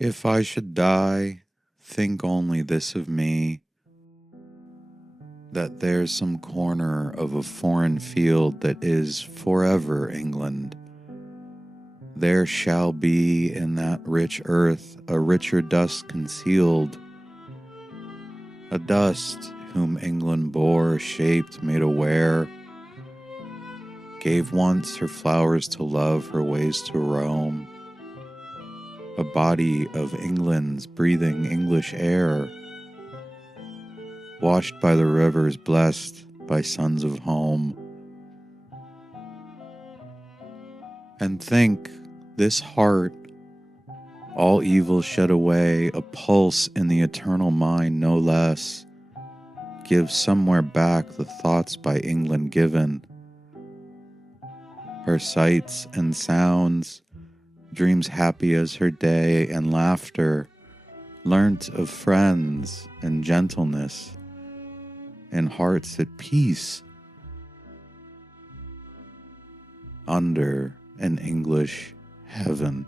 If I should die, think only this of me, that there's some corner of a foreign field that is forever England. There shall be in that rich earth a richer dust concealed, a dust whom England bore, shaped, made aware, gave once her flowers to love, her ways to roam, a body of England's breathing English air, washed by the rivers, blessed by sons of home. And think, this heart, all evil shed away, a pulse in the eternal mind no less, gives somewhere back the thoughts by England given, her sights and sounds, dreams happy as her day, and laughter, learnt of friends and gentleness, and hearts at peace, under an English heaven.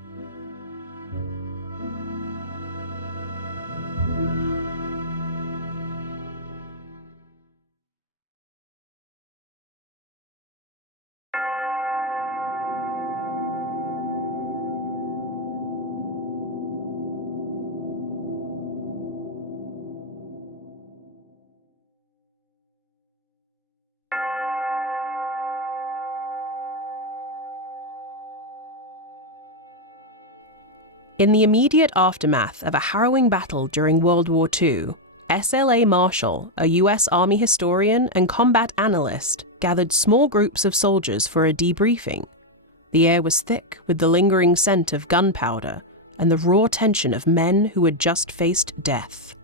In the immediate aftermath of a harrowing battle during World War II, SLA Marshall, a U.S. Army historian and combat analyst, gathered small groups of soldiers for a debriefing. The air was thick with the lingering scent of gunpowder and the raw tension of men who had just faced death.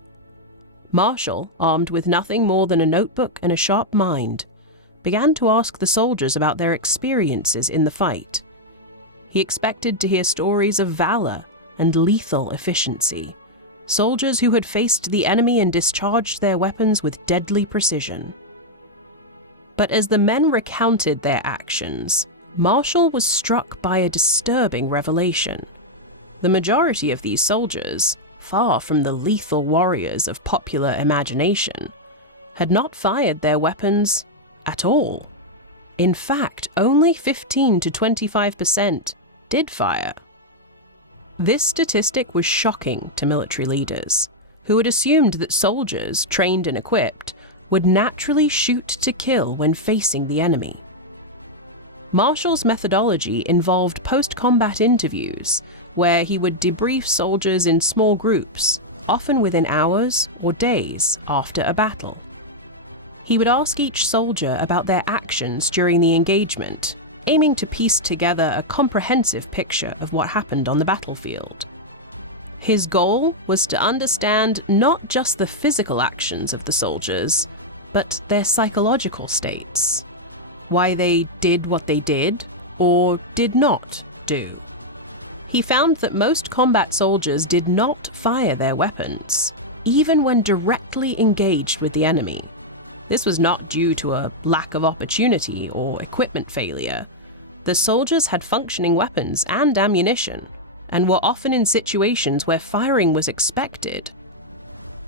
Marshall, armed with nothing more than a notebook and a sharp mind, began to ask the soldiers about their experiences in the fight. He expected to hear stories of valor and lethal efficiency, soldiers who had faced the enemy and discharged their weapons with deadly precision. But as the men recounted their actions, Marshall was struck by a disturbing revelation. The majority of these soldiers, far from the lethal warriors of popular imagination, had not fired their weapons at all. In fact, only 15 to 25% did fire. This statistic was shocking to military leaders, who had assumed that soldiers, trained and equipped, would naturally shoot to kill when facing the enemy. Marshall's methodology involved post-combat interviews, where he would debrief soldiers in small groups, often within hours or days after a battle. He would ask each soldier about their actions during the engagement, aiming to piece together a comprehensive picture of what happened on the battlefield. His goal was to understand not just the physical actions of the soldiers, but their psychological states, why they did what they did or did not do. He found that most combat soldiers did not fire their weapons, even when directly engaged with the enemy. This was not due to a lack of opportunity or equipment failure. The soldiers had functioning weapons and ammunition, and were often in situations where firing was expected.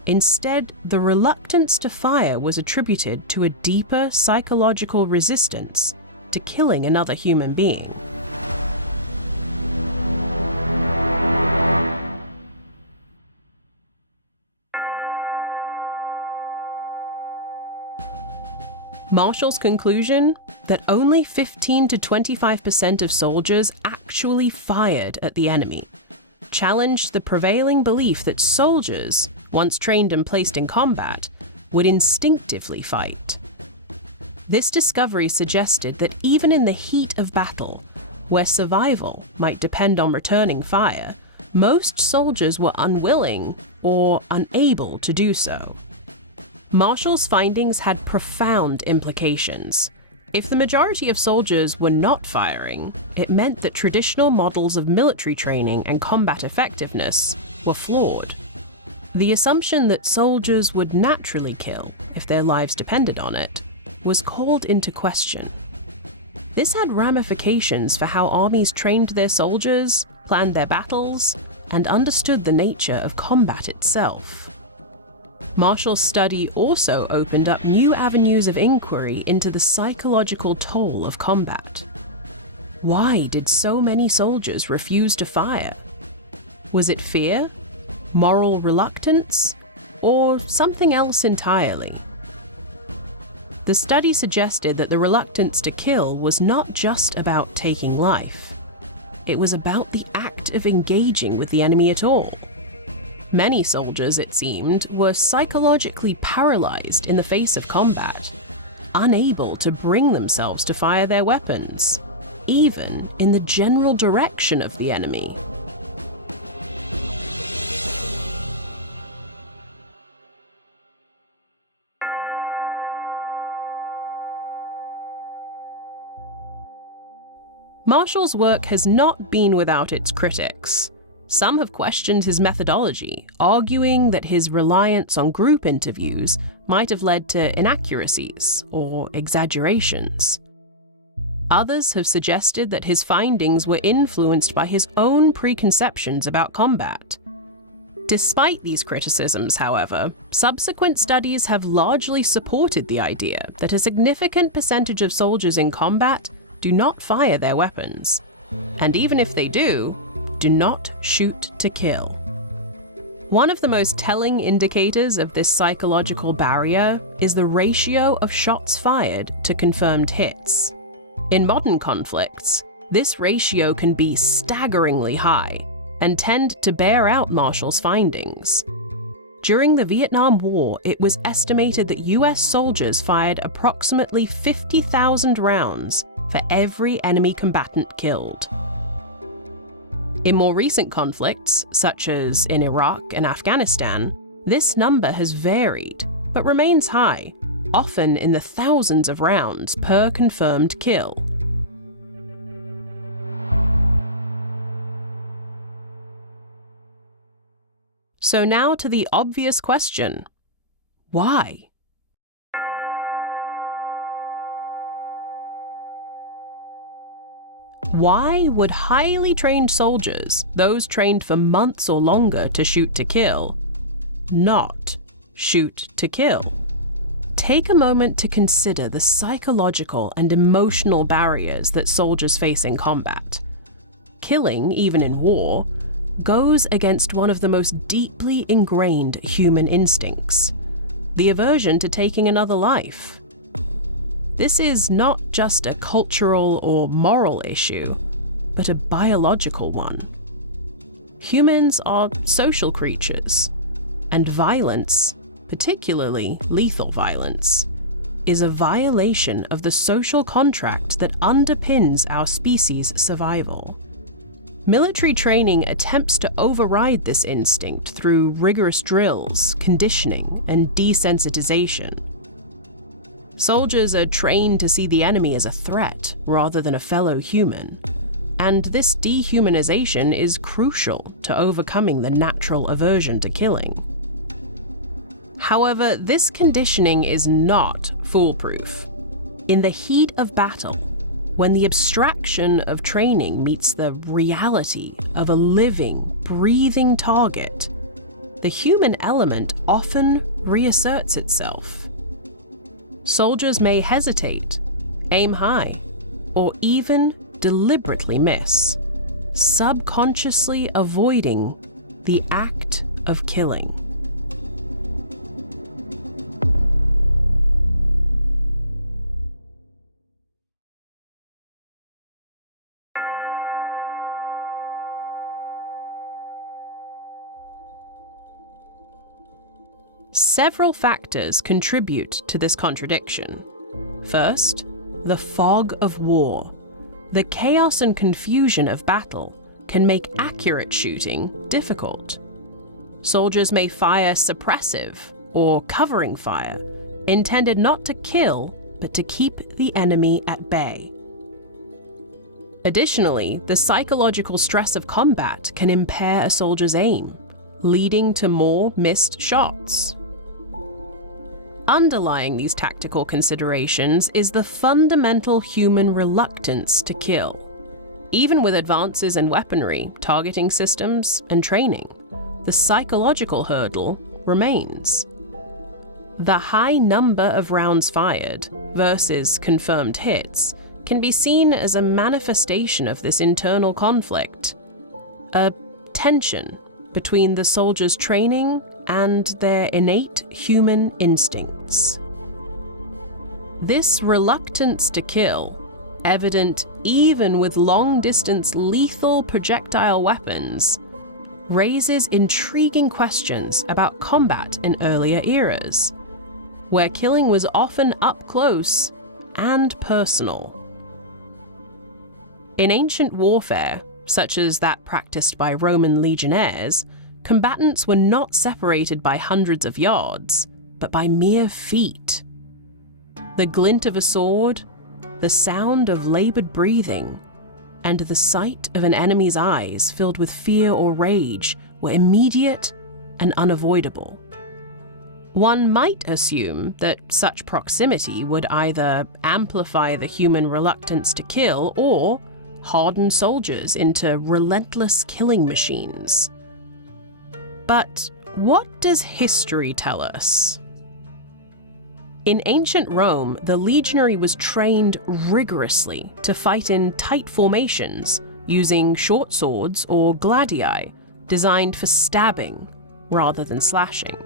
Instead, the reluctance to fire was attributed to a deeper psychological resistance to killing another human being. Marshall's conclusion? That only 15 to 25% of soldiers actually fired at the enemy, challenged the prevailing belief that soldiers, once trained and placed in combat, would instinctively fight. This discovery suggested that even in the heat of battle, where survival might depend on returning fire, most soldiers were unwilling or unable to do so. Marshall's findings had profound implications. If the majority of soldiers were not firing, it meant that traditional models of military training and combat effectiveness were flawed. The assumption that soldiers would naturally kill if their lives depended on it was called into question. This had ramifications for how armies trained their soldiers, planned their battles, and understood the nature of combat itself. Marshall's study also opened up new avenues of inquiry into the psychological toll of combat. Why did so many soldiers refuse to fire? Was it fear, moral reluctance, or something else entirely? The study suggested that the reluctance to kill was not just about taking life. It was about the act of engaging with the enemy at all. Many soldiers, it seemed, were psychologically paralyzed in the face of combat, unable to bring themselves to fire their weapons, even in the general direction of the enemy. Marshall's work has not been without its critics. Some have questioned his methodology, arguing that his reliance on group interviews might have led to inaccuracies or exaggerations. Others have suggested that his findings were influenced by his own preconceptions about combat. Despite these criticisms, however, subsequent studies have largely supported the idea that a significant percentage of soldiers in combat do not fire their weapons, and even if they do not shoot to kill. One of the most telling indicators of this psychological barrier is the ratio of shots fired to confirmed hits. In modern conflicts, this ratio can be staggeringly high and tend to bear out Marshall's findings. During the Vietnam War, it was estimated that US soldiers fired approximately 50,000 rounds for every enemy combatant killed. In more recent conflicts, such as in Iraq and Afghanistan, this number has varied, but remains high, often in the thousands of rounds per confirmed kill. So now to the obvious question: why? Why would highly trained soldiers, those trained for months or longer to shoot to kill, not shoot to kill? Take a moment to consider the psychological and emotional barriers that soldiers face in combat. Killing, even in war, goes against one of the most deeply ingrained human instincts: the aversion to taking another life. This is not just a cultural or moral issue, but a biological one. Humans are social creatures, and violence, particularly lethal violence, is a violation of the social contract that underpins our species' survival. Military training attempts to override this instinct through rigorous drills, conditioning, and desensitization. Soldiers are trained to see the enemy as a threat rather than a fellow human, and this dehumanization is crucial to overcoming the natural aversion to killing. However, this conditioning is not foolproof. In the heat of battle, when the abstraction of training meets the reality of a living, breathing target, the human element often reasserts itself. Soldiers may hesitate, aim high, or even deliberately miss, subconsciously avoiding the act of killing. Several factors contribute to this contradiction. First, the fog of war. The chaos and confusion of battle can make accurate shooting difficult. Soldiers may fire suppressive or covering fire, intended not to kill, but to keep the enemy at bay. Additionally, the psychological stress of combat can impair a soldier's aim, leading to more missed shots. Underlying these tactical considerations is the fundamental human reluctance to kill. Even with advances in weaponry, targeting systems, and training, the psychological hurdle remains. The high number of rounds fired versus confirmed hits can be seen as a manifestation of this internal conflict, a tension between the soldiers' training and their innate human instincts. This reluctance to kill, evident even with long-distance lethal projectile weapons, raises intriguing questions about combat in earlier eras, where killing was often up close and personal. In ancient warfare, such as that practiced by Roman legionnaires, combatants were not separated by hundreds of yards, but by mere feet. The glint of a sword, the sound of labored breathing, and the sight of an enemy's eyes filled with fear or rage were immediate and unavoidable. One might assume that such proximity would either amplify the human reluctance to kill or harden soldiers into relentless killing machines. But what does history tell us? In ancient Rome, the legionary was trained rigorously to fight in tight formations using short swords or gladii designed for stabbing rather than slashing.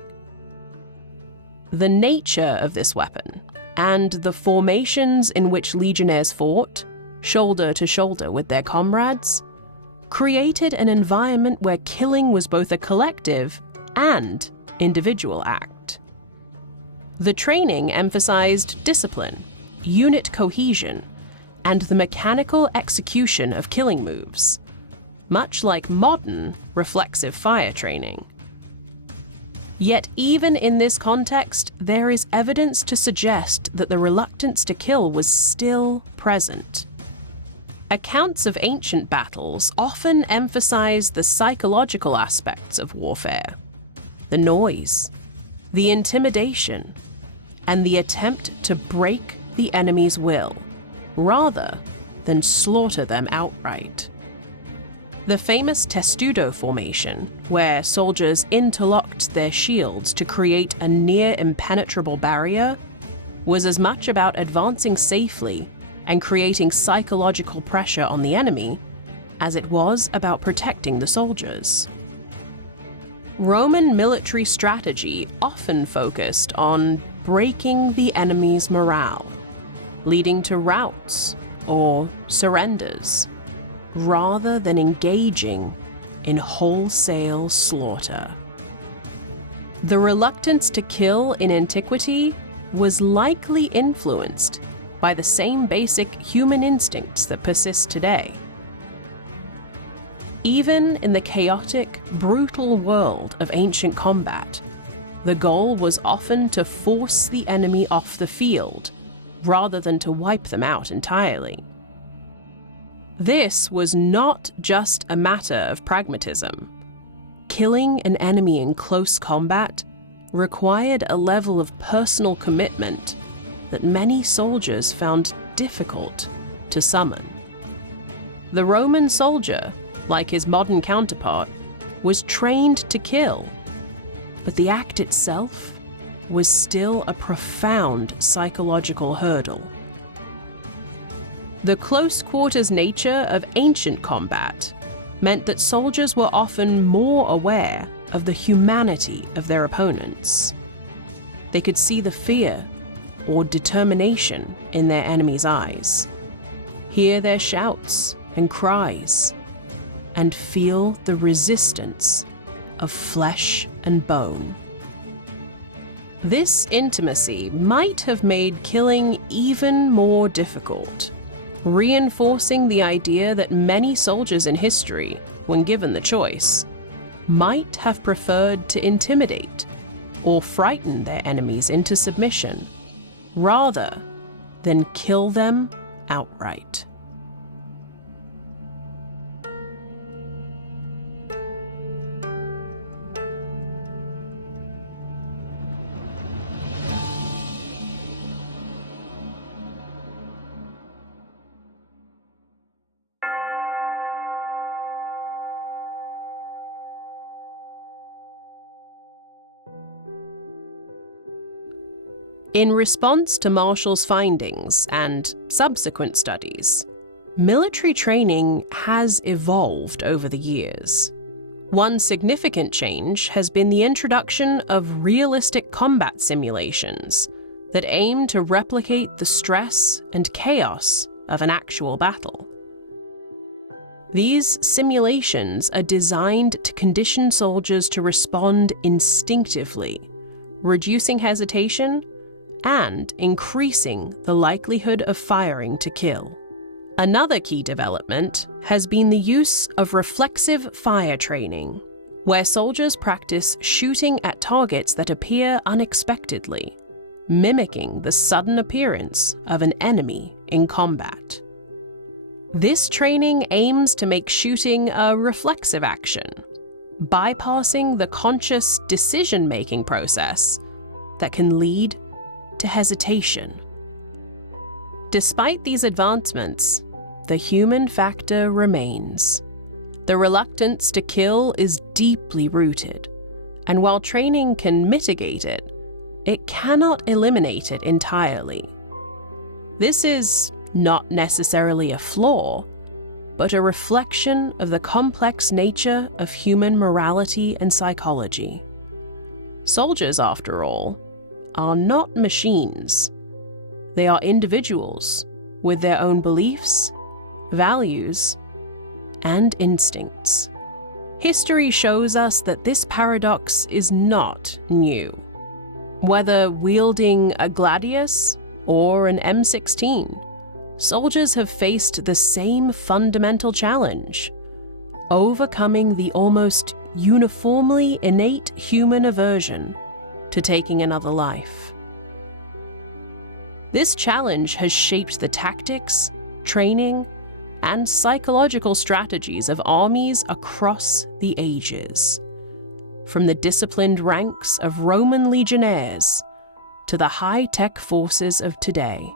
The nature of this weapon and the formations in which legionnaires fought, shoulder to shoulder with their comrades, created an environment where killing was both a collective and individual act. The training emphasized discipline, unit cohesion, and the mechanical execution of killing moves, much like modern reflexive fire training. Yet even in this context, there is evidence to suggest that the reluctance to kill was still present. Accounts of ancient battles often emphasize the psychological aspects of warfare, the noise, the intimidation, and the attempt to break the enemy's will, rather than slaughter them outright. The famous testudo formation, where soldiers interlocked their shields to create a near-impenetrable barrier, was as much about advancing safely and creating psychological pressure on the enemy as it was about protecting the soldiers. Roman military strategy often focused on breaking the enemy's morale, leading to routs or surrenders, rather than engaging in wholesale slaughter. The reluctance to kill in antiquity was likely influenced by the same basic human instincts that persist today. Even in the chaotic, brutal world of ancient combat, the goal was often to force the enemy off the field, rather than to wipe them out entirely. This was not just a matter of pragmatism. Killing an enemy in close combat required a level of personal commitment that many soldiers found difficult to summon. The Roman soldier, like his modern counterpart, was trained to kill, but the act itself was still a profound psychological hurdle. The close-quarters nature of ancient combat meant that soldiers were often more aware of the humanity of their opponents. They could see the fear or determination in their enemies' eyes, hear their shouts and cries, and feel the resistance of flesh and bone. This intimacy might have made killing even more difficult, reinforcing the idea that many soldiers in history, when given the choice, might have preferred to intimidate or frighten their enemies into submission, rather than kill them outright. In response to Marshall's findings and subsequent studies, military training has evolved over the years. One significant change has been the introduction of realistic combat simulations that aim to replicate the stress and chaos of an actual battle. These simulations are designed to condition soldiers to respond instinctively, reducing hesitation and increasing the likelihood of firing to kill. Another key development has been the use of reflexive fire training, where soldiers practice shooting at targets that appear unexpectedly, mimicking the sudden appearance of an enemy in combat. This training aims to make shooting a reflexive action, bypassing the conscious decision-making process that can lead to hesitation. Despite these advancements, the human factor remains. The reluctance to kill is deeply rooted, and while training can mitigate it, it cannot eliminate it entirely. This is not necessarily a flaw, but a reflection of the complex nature of human morality and psychology. Soldiers, after all, are not machines. They are individuals with their own beliefs, values, and instincts. History shows us that this paradox is not new. Whether wielding a gladius or an M16, soldiers have faced the same fundamental challenge: overcoming the almost uniformly innate human aversion to taking another life. This challenge has shaped the tactics, training, and psychological strategies of armies across the ages, from the disciplined ranks of Roman legionnaires to the high-tech forces of today.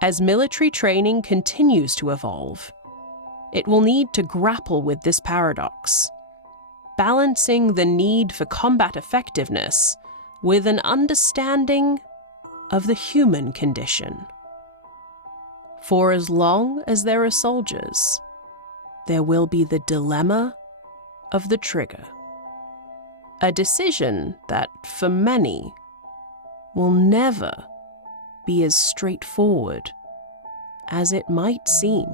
As military training continues to evolve, it will need to grapple with this paradox, balancing the need for combat effectiveness with an understanding of the human condition. For as long as there are soldiers, there will be the dilemma of the trigger, a decision that, for many, will never be as straightforward as it might seem.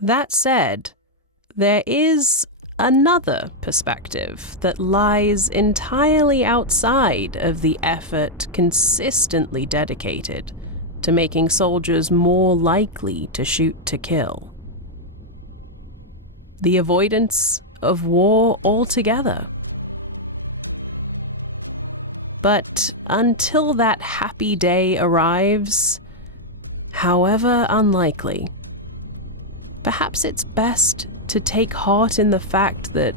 That said, there is another perspective that lies entirely outside of the effort consistently dedicated to making soldiers more likely to shoot to kill: the avoidance of war altogether. But until that happy day arrives, however unlikely, perhaps it's best to take heart in the fact that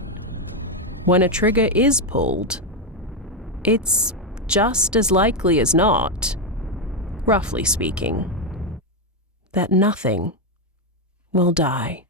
when a trigger is pulled, it's just as likely as not, roughly speaking, that nothing will die.